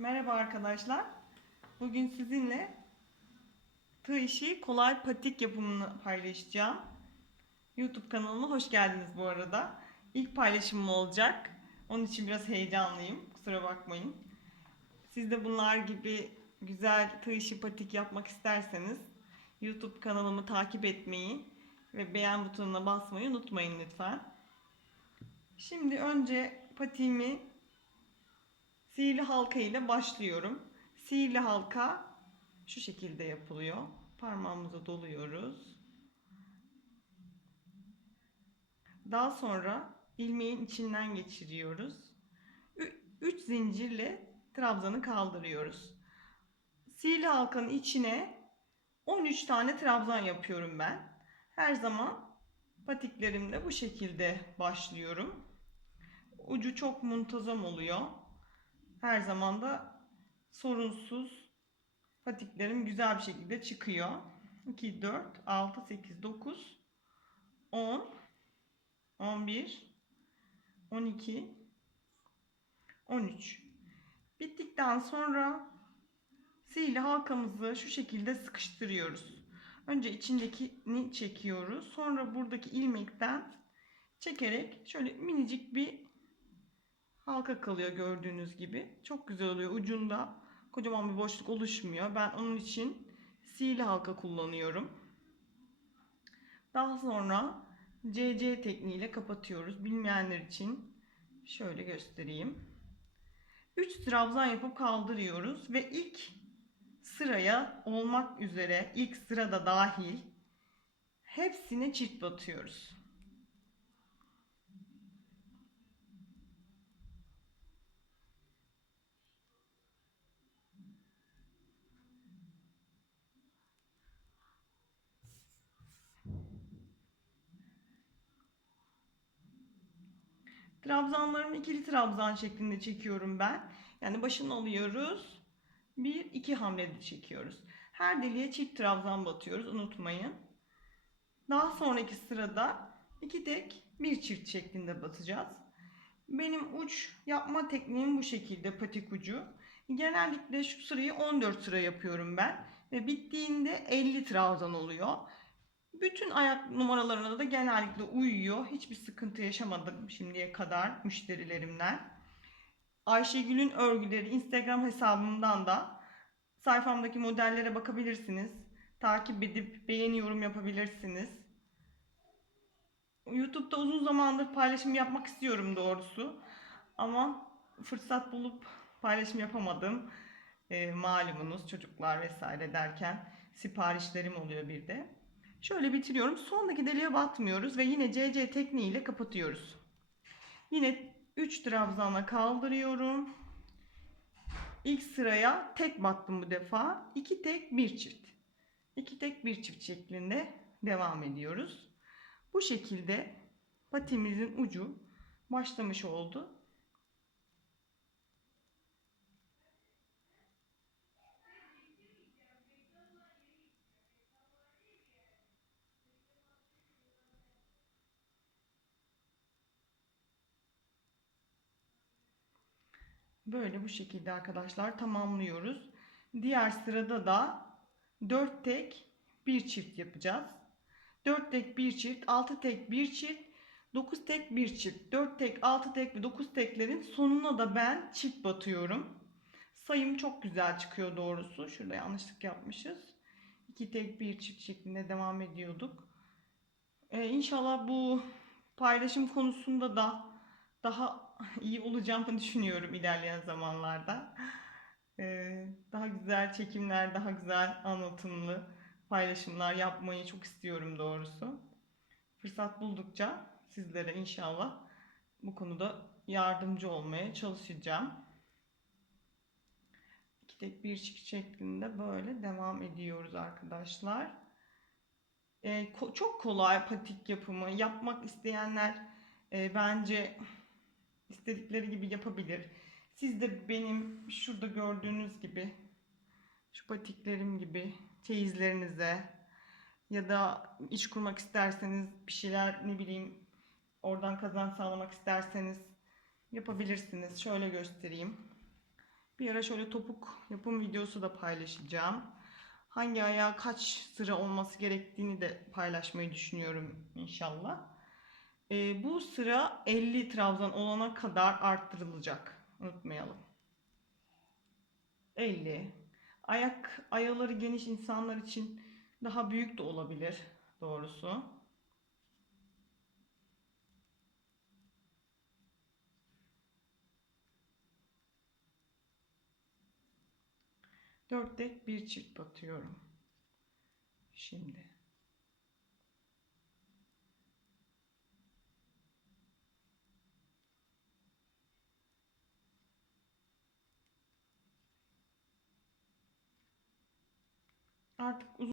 Merhaba arkadaşlar. Bugün sizinle tığ işi kolay patik yapımını paylaşacağım. YouTube kanalıma hoş geldiniz bu arada. İlk paylaşımım olacak. Onun için biraz heyecanlıyım. Kusura bakmayın. Siz de bunlar gibi güzel tığ işi patik yapmak isterseniz YouTube kanalımı takip etmeyi ve beğen butonuna basmayı unutmayın lütfen. Şimdi önce patiğimi Sihirli halka ile başlıyorum. Sihirli halka şu şekilde yapılıyor. Parmağımıza doluyoruz. Daha sonra ilmeğin içinden geçiriyoruz. 3 zincirle trabzanı kaldırıyoruz. Sihirli halkanın içine 13 tane trabzan yapıyorum ben. Her zaman patiklerimde bu şekilde başlıyorum. Ucu çok muntazam oluyor. Her zaman da sorunsuz patiklerim güzel bir şekilde çıkıyor. 2, 4, 6, 8, 9, 10, 11, 12, 13. Bittikten sonra sihirli halkamızı şu şekilde sıkıştırıyoruz. Önce içindekini çekiyoruz. Sonra buradaki ilmekten çekerek şöyle minicik bir halka kalıyor gördüğünüz gibi. Çok güzel oluyor. Ucunda kocaman bir boşluk oluşmuyor. Ben onun için sihirli halka kullanıyorum. Daha sonra CC tekniğiyle kapatıyoruz. Bilmeyenler için şöyle göstereyim. 3 trabzan yapıp kaldırıyoruz ve ilk sıraya olmak üzere ilk sırada dahil hepsine çift batıyoruz. Trabzanlarımı ikili trabzan şeklinde çekiyorum ben. Yani başını alıyoruz. Bir iki hamlede çekiyoruz. Her deliğe çift trabzan batıyoruz unutmayın. Daha sonraki sırada iki tek bir çift şeklinde batacağız. Benim uç yapma tekniğim bu şekilde patik ucu. Genellikle şu sırayı 14 sıra yapıyorum ben. Ve bittiğinde 50 trabzan oluyor. Bütün ayak numaralarına da genellikle uyuyor. Hiçbir sıkıntı yaşamadım şimdiye kadar müşterilerimden. Ayşegül'ün örgüleri Instagram hesabımdan da sayfamdaki modellere bakabilirsiniz. Takip edip beğeni yorum yapabilirsiniz. YouTube'da uzun zamandır paylaşım yapmak istiyorum doğrusu. Ama fırsat bulup paylaşım yapamadım. E, malumunuz çocuklar vesaire derken siparişlerim oluyor bir de. Şöyle bitiriyorum. Sondaki deliğe batmıyoruz ve yine CC tekniğiyle kapatıyoruz. Yine 3 trabzanla kaldırıyorum. İlk sıraya tek battım bu defa. 2 tek 1 çift. 2 tek 1 çift şeklinde devam ediyoruz. Bu şekilde patimizin ucu başlamış oldu. Böyle bu şekilde arkadaşlar tamamlıyoruz. Diğer sırada da 4 tek 1 çift yapacağız. 4 tek 1 çift, 6 tek 1 çift, 9 tek 1 çift. 4 tek, 6 tek ve 9 teklerin sonuna da ben çift batıyorum. Sayım çok güzel çıkıyor doğrusu. Şurada yanlışlık yapmışız. 2 tek 1 çift şeklinde devam ediyorduk. Ee, inşallah bu paylaşım konusunda da daha iyi olacağımı düşünüyorum ilerleyen zamanlarda. Ee, daha güzel çekimler, daha güzel anlatımlı paylaşımlar yapmayı çok istiyorum doğrusu. Fırsat buldukça sizlere inşallah bu konuda yardımcı olmaya çalışacağım. İki tek bir çift şeklinde böyle devam ediyoruz arkadaşlar. Ee, ko- çok kolay patik yapımı. Yapmak isteyenler e, bence istedikleri gibi yapabilir. Siz de benim şurada gördüğünüz gibi şu patiklerim gibi çeyizlerinize ya da iş kurmak isterseniz bir şeyler ne bileyim oradan kazanç sağlamak isterseniz yapabilirsiniz. Şöyle göstereyim. Bir ara şöyle topuk yapım videosu da paylaşacağım. Hangi ayağa kaç sıra olması gerektiğini de paylaşmayı düşünüyorum inşallah. Ee, bu sıra 50 trabzan olana kadar arttırılacak. Unutmayalım. 50. Ayak ayaları geniş insanlar için daha büyük de olabilir doğrusu. Dört tek bir çift batıyorum. Şimdi. Artık uzun